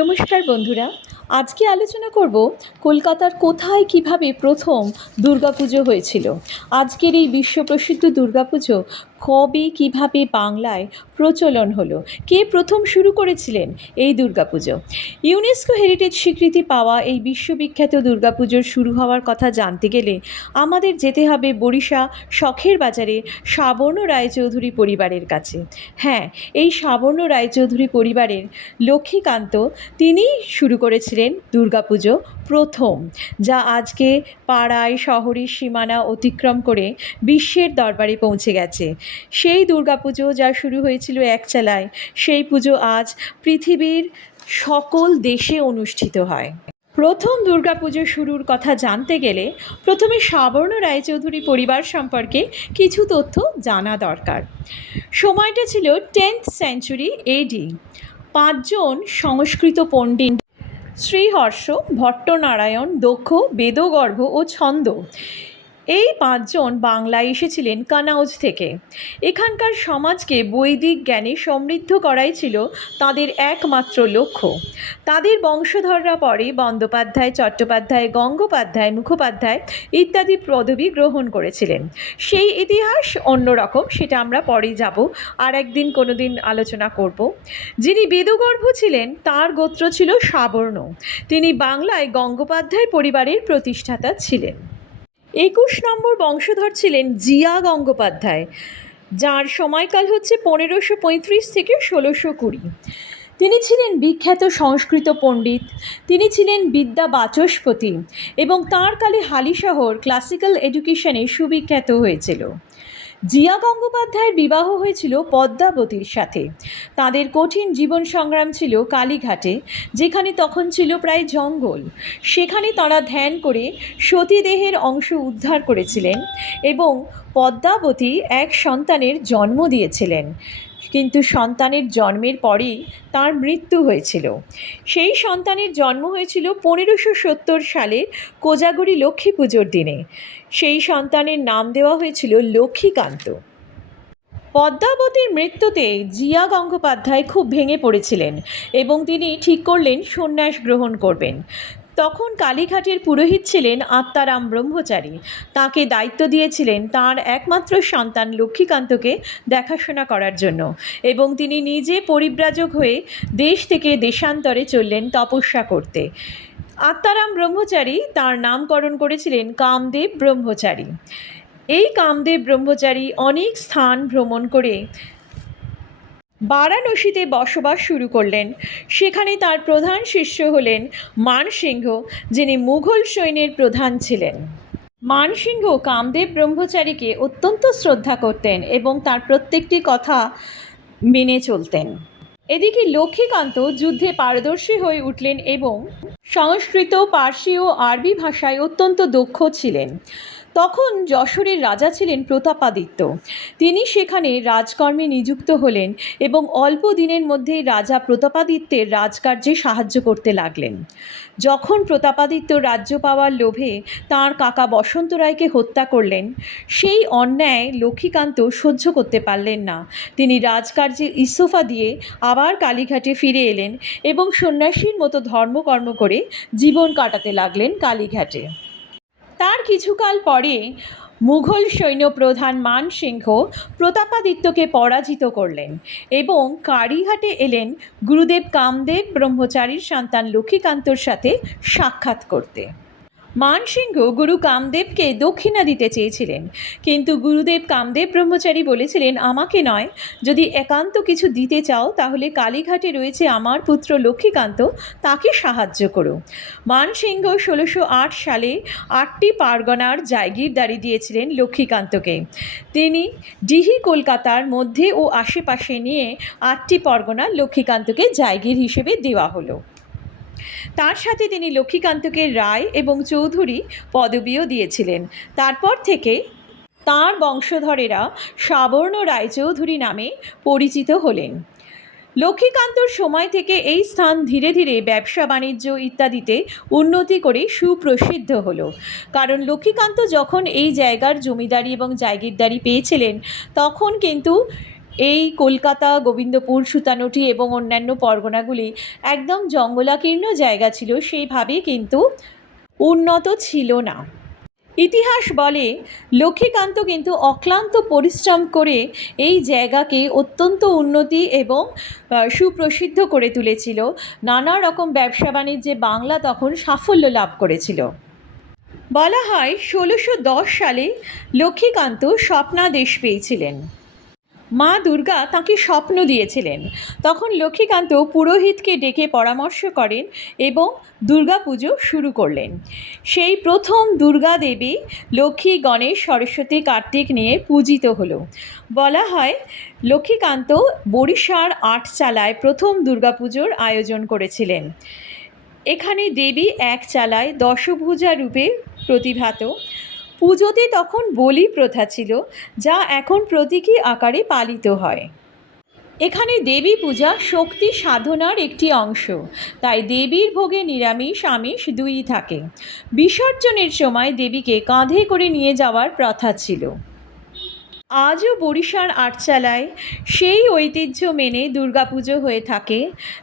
নমস্কার বন্ধুরা, আজকে আলোচনা করব কলকাতার কোথায় কীভাবে প্রথম দুর্গাপুজো হয়েছিল। আজকের এই বিশ্বপ্রসিদ্ধ দুর্গাপুজো কবে, কীভাবে বাংলায় প্রচলন হলো? কে প্রথম শুরু করেছিলেন এই দুর্গাপুজো? ইউনেস্কো হেরিটেজ স্বীকৃতি পাওয়া এই বিশ্ববিখ্যাত দুর্গাপুজোর শুরু হওয়ার কথা জানতে গেলে আমাদের যেতে হবে বরিশা শখের বাজারে সাবর্ণ রায়চৌধুরী পরিবারের কাছে। হ্যাঁ এই সাবর্ণ রায়চৌধুরী পরিবারের লক্ষ্মীকান্ত তিনি শুরু করেছিলেন দুর্গাপুজো প্রথম, যা আজকে পাড়ায়, শহরের সীমানা অতিক্রম করে বিশ্বের দরবারে পৌঁছে গেছে। সেই দুর্গাপুজো যা শুরু হয়েছিল এক চালায়, সেই পুজো আজ পৃথিবীর সকল দেশে অনুষ্ঠিত হয়। প্রথম দুর্গাপুজো শুরুর কথা জানতে গেলে প্রথমে সাবর্ণ রায়চৌধুরী পরিবার সম্পর্কে কিছু তথ্য জানা দরকার। সময়টা ছিল টেন্থ সেঞ্চুরি এডি। পাঁচজন সংস্কৃত পণ্ডিত শ্রীহর্ষ ভট্টনারায়ণ, দক্ষ, বেদগর্ভ ও ছন্দ। এই পাঁচজন বাংলায় এসেছিলেন কানাউজ থেকে। এখানকার সমাজকে বৈদিক জ্ঞানে সমৃদ্ধ করাই ছিল তাদের একমাত্র লক্ষ্য। তাদের বংশধররা পরে বন্দ্যোপাধ্যায়, চট্টোপাধ্যায়, গঙ্গোপাধ্যায়, মুখোপাধ্যায় ইত্যাদি পদবি গ্রহণ করেছিলেন। সেই ইতিহাস অন্যরকম সেটা আমরা পরে যাব। আর একদিন কোনো দিন আলোচনা করব। যিনি বেদগর্ভ ছিলেন, তার গোত্র ছিল সাবর্ণ। তিনি বাংলায় গঙ্গোপাধ্যায় পরিবারের প্রতিষ্ঠাতা ছিলেন। একুশ নম্বর বংশধর ছিলেন জিয়া গঙ্গোপাধ্যায়, যার সময়কাল হচ্ছে পনেরোশো পঁয়ত্রিশ থেকে ষোলোশো কুড়ি। তিনি ছিলেন বিখ্যাত সংস্কৃত পণ্ডিত, তিনি ছিলেন বিদ্যা বাচস্পতি এবং তাঁর কালে হালিশহর ক্লাসিক্যাল এডুকেশনে সুবিখ্যাত হয়েছিল। জিয়া গঙ্গোপাধ্যায়ের বিবাহ হয়েছিল পদ্মাবতীর সাথে। তাদের কঠিন জীবন সংগ্রাম ছিল কালীঘাটে, যেখানে তখন ছিল প্রায় জঙ্গল। সেখানে তারা ধ্যান করে সতীদেহের অংশ উদ্ধার করেছিলেন এবং পদ্মাবতী এক সন্তানের জন্ম দিয়েছিলেন। কিন্তু সন্তানের জন্মের পরেই তার মৃত্যু হয়েছিল। সেই সন্তানের জন্ম হয়েছিল পনেরোশো সত্তর সালে কোজাগরী লক্ষ্মী পুজোর দিনে। সেই সন্তানের নাম দেওয়া হয়েছিল লক্ষ্মীকান্ত। পদ্মাবতীর মৃত্যুতে জিয়া গঙ্গোপাধ্যায় খুব ভেঙে পড়েছিলেন এবং তিনি ঠিক করলেন সন্ন্যাস গ্রহণ করবেন। তখন কালীঘাটের পুরোহিত ছিলেন আত্মারাম ব্রহ্মচারী। তাকে দায়িত্ব দিয়েছিলেন তার একমাত্র সন্তান লক্ষ্মীকান্তকে দেখাশোনা করার জন্য এবং তিনি নিজে পরিব্রাজক হয়ে দেশ থেকে দেশান্তরে চললেন তপস্যা করতে। আত্মারাম ব্রহ্মচারী তার নামকরণ করেছিলেন কামদেব ব্রহ্মচারী। এই কামদেব ব্রহ্মচারী অনেক স্থান ভ্রমণ করে বারাণসীতে বসবাস শুরু করলেন। সেখানে তার প্রধান শিষ্য হলেন মানসিংহ যিনি মুঘল সৈন্যের প্রধান ছিলেন। মানসিংহ কামদেব ব্রহ্মচারীকে অত্যন্ত শ্রদ্ধা করতেন এবং তার প্রত্যেকটি কথা মেনে চলতেন। এদিকে লক্ষ্মীকান্ত যুদ্ধে পারদর্শী হয়ে উঠলেন এবং সংস্কৃত, পার্সি ও আরবি ভাষায় অত্যন্ত দক্ষ ছিলেন। তখন যশোরের রাজা ছিলেন প্রতাপাদিত্য। তিনি সেখানে রাজকর্মে নিযুক্ত হলেন এবং অল্প দিনের মধ্যেই রাজা প্রতাপাদিত্যের রাজকার্যে সাহায্য করতে লাগলেন। যখন প্রতাপাদিত্য রাজ্য পাওয়ার লোভে তাঁর কাকা বসন্ত রায়কে হত্যা করলেন, সেই অন্যায় লক্ষ্মীকান্ত সহ্য করতে পারলেন না। তিনি রাজকার্যে ইস্তফা দিয়ে আবার কালীঘাটে ফিরে এলেন এবং সন্ন্যাসীর মতো ধর্মকর্ম করে জীবন কাটাতে লাগলেন কালীঘাটে। তার কিছুকাল পরে মুঘল সৈন্য সৈন্যপ্রধান মানসিংহ প্রতাপাদিত্যকে পরাজিত করলেন এবং কারিঘাটে এলেন গুরুদেব কামদেব ব্রহ্মচারীর সন্তান লক্ষ্মীকান্তর সাথে সাক্ষাৎ করতে। মানসিংহ গুরু কামদেবকে দক্ষিণা দিতে চেয়েছিলেন। কিন্তু গুরুদেব কামদেব ব্রহ্মচারী বলেছিলেন, আমাকে নয়, যদি একান্ত কিছু দিতে চাও, তাহলে কালীঘাটে রয়েছে আমার পুত্র লক্ষ্মীকান্ত, তাকে সাহায্য করো। মানসিংহ ষোলোশো আট সালে আটটি পারগনার জায়গিরদারি দিয়েছিলেন লক্ষ্মীকান্তকে। তিনি ডিহি কলকাতার মধ্যে ও আশেপাশে নিয়ে আটটি পরগনা লক্ষ্মীকান্তকে জায়গির হিসেবে দেওয়া হলো। তার সাথে তিনি লক্ষ্মীকান্তকে রায় এবং চৌধুরী পদবিও দিয়েছিলেন। তারপর থেকে তাঁর বংশধরেরা সাবর্ণ রায়চৌধুরী নামে পরিচিত হলেন। লক্ষ্মীকান্তর সময় থেকে এই স্থান ধীরে ধীরে ব্যবসা, বাণিজ্য ইত্যাদিতে উন্নতি করে সুপ্রসিদ্ধ হলো। কারণ লক্ষ্মীকান্ত যখন এই জায়গার জমিদারি এবং জায়গিরদারি পেয়েছিলেন, তখন কিন্তু এই কলকাতা, গোবিন্দপুর, সুতানুটি এবং অন্যান্য পরগনাগুলি একদম জঙ্গলাকীর্ণ জায়গা ছিল সেইভাবে কিন্তু উন্নত ছিল না। ইতিহাস বলে, লক্ষ্মীকান্ত কিন্তু অক্লান্ত পরিশ্রম করে এই জায়গাকে অত্যন্ত উন্নতি এবং সুপ্রসিদ্ধ করে তুলেছিল। নানা রকম ব্যবসা বাণিজ্যে বাংলা তখন সাফল্য লাভ করেছিল। বলা হয়, ষোলোশো সালে লক্ষ্মীকান্ত স্বপ্নাদেশ পেয়েছিলেন। মা দুর্গা তাকে স্বপ্ন দিয়েছিলেন। তখন লক্ষ্মীকান্ত পুরোহিতকে ডেকে পরামর্শ করেন এবং দুর্গাপুজো শুরু করলেন। সেই প্রথম দুর্গা দেবী লক্ষ্মী গণেশ সরস্বতী কার্তিক নিয়ে পূজিত হলো। বলা হয়, লক্ষ্মীকান্ত বরিশার আটচালায় প্রথম দুর্গাপুজোর আয়োজন করেছিলেন। এখানে দেবী এক চালায় দশভুজা রূপে প্রতিভাত পুজোতে তখন বলি প্রথা ছিল, যা এখন প্রতীকী আকারে পালিত হয়। এখানে দেবী পূজা শক্তি সাধনার একটি অংশ, তাই দেবীর ভোগে নিরামিষ, আমিষ দুই থাকে। বিসর্জনের সময় দেবীকে কাঁধে করে নিয়ে যাওয়ার প্রথা ছিল। আজও বরিশার আটচালায় সেই ঐতিহ্য মেনে দুর্গাপুজো হয়ে থাকে।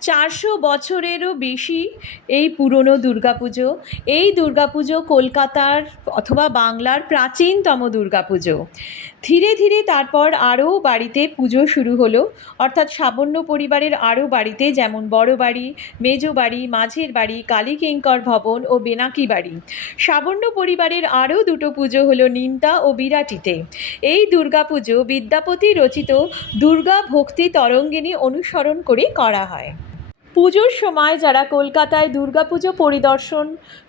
চারশো বছরেরও বেশি এই পুরনো দুর্গাপুজো, এই দুর্গাপুজো কলকাতার অথবা বাংলার প্রাচীনতম দুর্গাপুজো। ধীরে ধীরে তারপর আরও বাড়িতে পুজো শুরু হলো। অর্থাৎ সাবন্য পরিবারের আরও বাড়িতে যেমন বড় বাড়ি মেজো বাড়ি মাঝের বাড়ি, কালীকিঙ্কর ভবন ও বেনাকি বাড়ি। সাবন্য পরিবারের আরও দুটো পুজো হলো নিমতা ও বিরাটিতে। এই দুর্গাপুজো বিদ্যাপতি রচিত দুর্গা ভক্তি তরঙ্গিনী অনুসরণ করে করা হয়। পুজোর সময় যারা কলকাতায় দুর্গাপুজো পরিদর্শন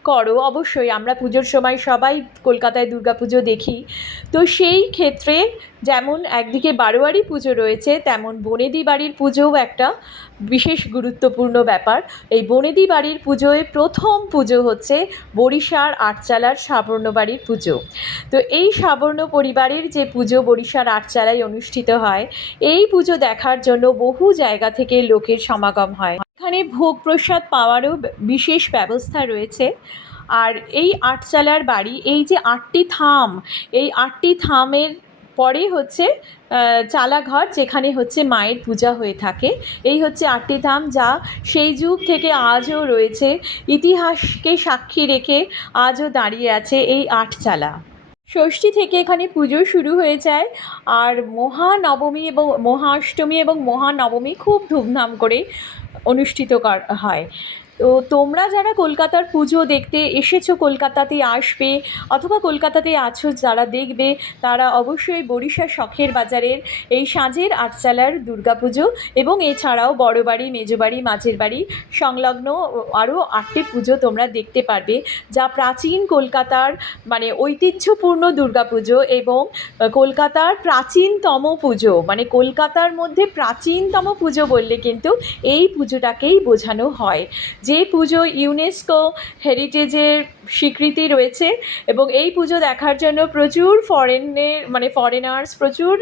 করো, অবশ্যই আমরা পুজোর সময় সবাই কলকাতায় দুর্গাপুজো দেখি। তো সেই ক্ষেত্রে যেমন একদিকে বারোয়ারি পুজো রয়েছে, তেমন বনেদি বাড়ির পুজোও একটা বিশেষ গুরুত্বপূর্ণ ব্যাপার। এই বনেদি বাড়ির পুজোয় প্রথম পুজো হচ্ছে বরিশার আটচালার সাবর্ণ বাড়ির পুজো। তো এই সাবর্ণ পরিবারের যে পুজো বরিশার আটচালায় অনুষ্ঠিত হয়, এই পুজো দেখার জন্য বহু জায়গা থেকে লোকের সমাগম হয়। এখানে ভোগ প্রসাদ পাওয়ারও বিশেষ ব্যবস্থা রয়েছে। আর এই আটচালার বাড়ি, এই যে আটটি থাম, এই আটটি থামের পরে হচ্ছে চালাঘর যেখানে হচ্ছে মায়ের পূজা হয়ে থাকে। এই হচ্ছে আটটি ধাম যা সেই যুগ থেকে আজও রয়েছে। ইতিহাসকে সাক্ষী রেখে আজও দাঁড়িয়ে আছে এই আটচালা। ষষ্ঠী থেকে এখানে পুজো শুরু হয়ে যায় আর মহানবমী এবং মহাষ্টমী এবং মহানবমী খুব ধুমধাম করে অনুষ্ঠিত হয়। তো তোমরা যারা কলকাতার পুজো দেখতে এসেছ কলকাতাতে আসবে অথবা কলকাতাতে আছো যারা দেখবে, তারা অবশ্যই বরিশা শখের বাজারের এই সাঁঝের আটচালার দুর্গাপুজো এবং এছাড়াও বড় বাড়ি মেজো বাড়ি মাঝের বাড়ি সংলগ্ন আরও আটটি পুজো তোমরা দেখতে পারবে, যা প্রাচীন কলকাতার মানে ঐতিহ্যপূর্ণ দুর্গাপুজো এবং কলকাতার প্রাচীনতম পুজো। মানে কলকাতার মধ্যে প্রাচীনতম পুজো বললে কিন্তু এই পুজোটাকেই বোঝানো হয়। যে পুজো ইউনেস্কো হেরিটেজের স্বীকৃতি রয়েছে এবং এই পুজো দেখার জন্য প্রচুর ফরেনের মানে ফরেনার্স প্রচুর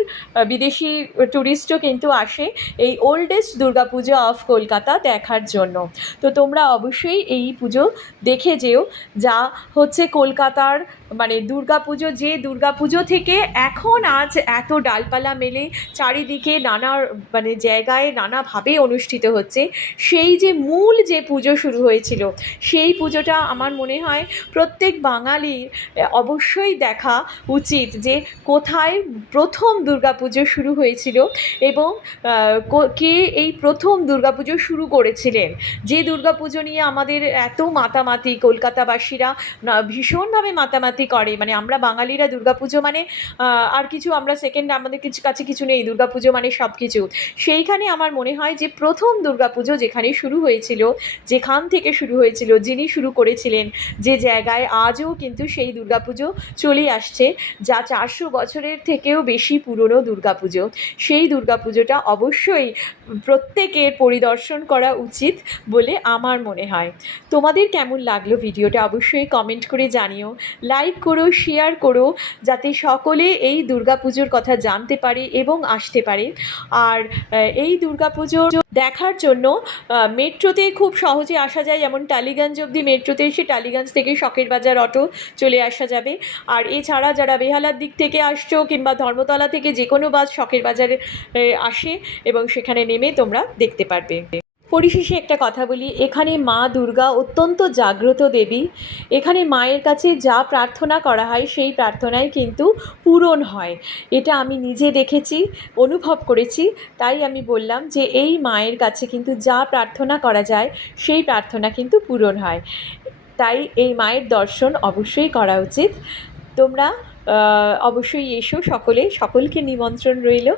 বিদেশি ট্যুরিস্টও কিন্তু আসে এই ওল্ডেস্ট দুর্গাপুজো অফ কলকাতা দেখার জন্য। তো তোমরা অবশ্যই এই পুজো দেখে যেও, যা হচ্ছে কলকাতার মানে দুর্গাপুজো যে দুর্গাপুজো থেকে এখন আজ এত ডালপালা মেলে, চারিদিকে নানা মানে জায়গায় নানাভাবে অনুষ্ঠিত হচ্ছে, সেই যে মূল যে পুজো শুরু হয়েছিল। সেই পুজোটা আমার মনে হয় প্রত্যেক বাঙালির অবশ্যই দেখা উচিত যে কোথায় প্রথম দুর্গাপুজো শুরু হয়েছিল এবং কে এই প্রথম দুর্গাপুজো শুরু করেছিলেন। যে দুর্গাপুজো নিয়ে আমাদের এত মাতামাতি, কলকাতাবাসীরা ভীষণভাবে মাতামাতি করে। মানে আমরা বাঙালিরা দুর্গাপুজো মানে আর কিছু আমরা সেকেন্ড আমাদের কিছু কাছে কিছু নেই দুর্গাপুজো মানে সব কিছু সেইখানে আমার মনে হয় যে প্রথম দুর্গাপুজো যেখানে শুরু হয়েছিল যেখান থেকে শুরু হয়েছিল, যিনি শুরু করেছিলেন যে জায়গায় আজও কিন্তু সেই দুর্গাপুজো চলে আসছে, যা চারশো বছরের থেকেও বেশি পুরনো দুর্গাপুজো। সেই দুর্গাপুজোটা অবশ্যই প্রত্যেকের পরিদর্শন করা উচিত বলে আমার মনে হয়। তোমাদের কেমন লাগল ভিডিওটা অবশ্যই কমেন্ট করে জানিও। লাইক করো শেয়ার করো, যাতে সকলে এই দুর্গাপুজোর কথা জানতে পারে এবং আসতে পারে। আর এই দুর্গাপুজো দেখার জন্য মেট্রোতে খুব সহজে আসা যায়। যেমন টালিগঞ্জ অবধি মেট্রোতে এসে টালিগঞ্জ থেকে শখের বাজার অটো চলে আসা যাবে। আর এছাড়া যারা বেহালার দিক থেকে আসছো কিংবা ধর্মতলা থেকে যে কোনো বাস শখের বাজারে আসে এবং সেখানে নেমে তোমরা দেখতে পারবে। পরিশেষে একটা কথা বলি, এখানে মা দুর্গা অত্যন্ত জাগ্রত দেবী। এখানে মায়ের কাছে যা প্রার্থনা করা হয়, সেই প্রার্থনাই কিন্তু পূরণ হয়। এটা আমি নিজে দেখেছি, অনুভব করেছি। তাই আমি বললাম যে, এই মায়ের কাছে কিন্তু যা প্রার্থনা করা যায়, সেই প্রার্থনা কিন্তু পূরণ হয়। তাই এই মায়ের দর্শন অবশ্যই করা উচিত। তোমরা অবশ্যই এসো সকলে, সকলকে নিমন্ত্রণ রইল।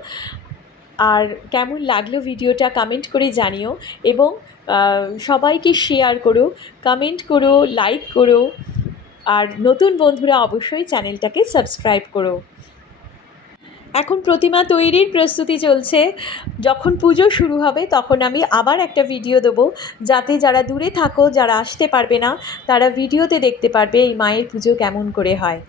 আর কেমন লাগল ভিডিওটা কমেন্ট করে জানিও এবং সবাইকে শেয়ার করো কমেন্ট করো লাইক করো, আর নতুন বন্ধুরা অবশ্যই চ্যানেলটাকে সাবস্ক্রাইব করো। এখন প্রতিমা তৈরির প্রস্তুতি চলছে। যখন পুজো শুরু হবে তখন আমি আবার একটা ভিডিও দেবো। যাতে যারা দূরে থাকো, যারা আসতে পারবে না, তারা ভিডিওতে দেখতে পারবে এই মায়ের পুজো কেমন করে হয়।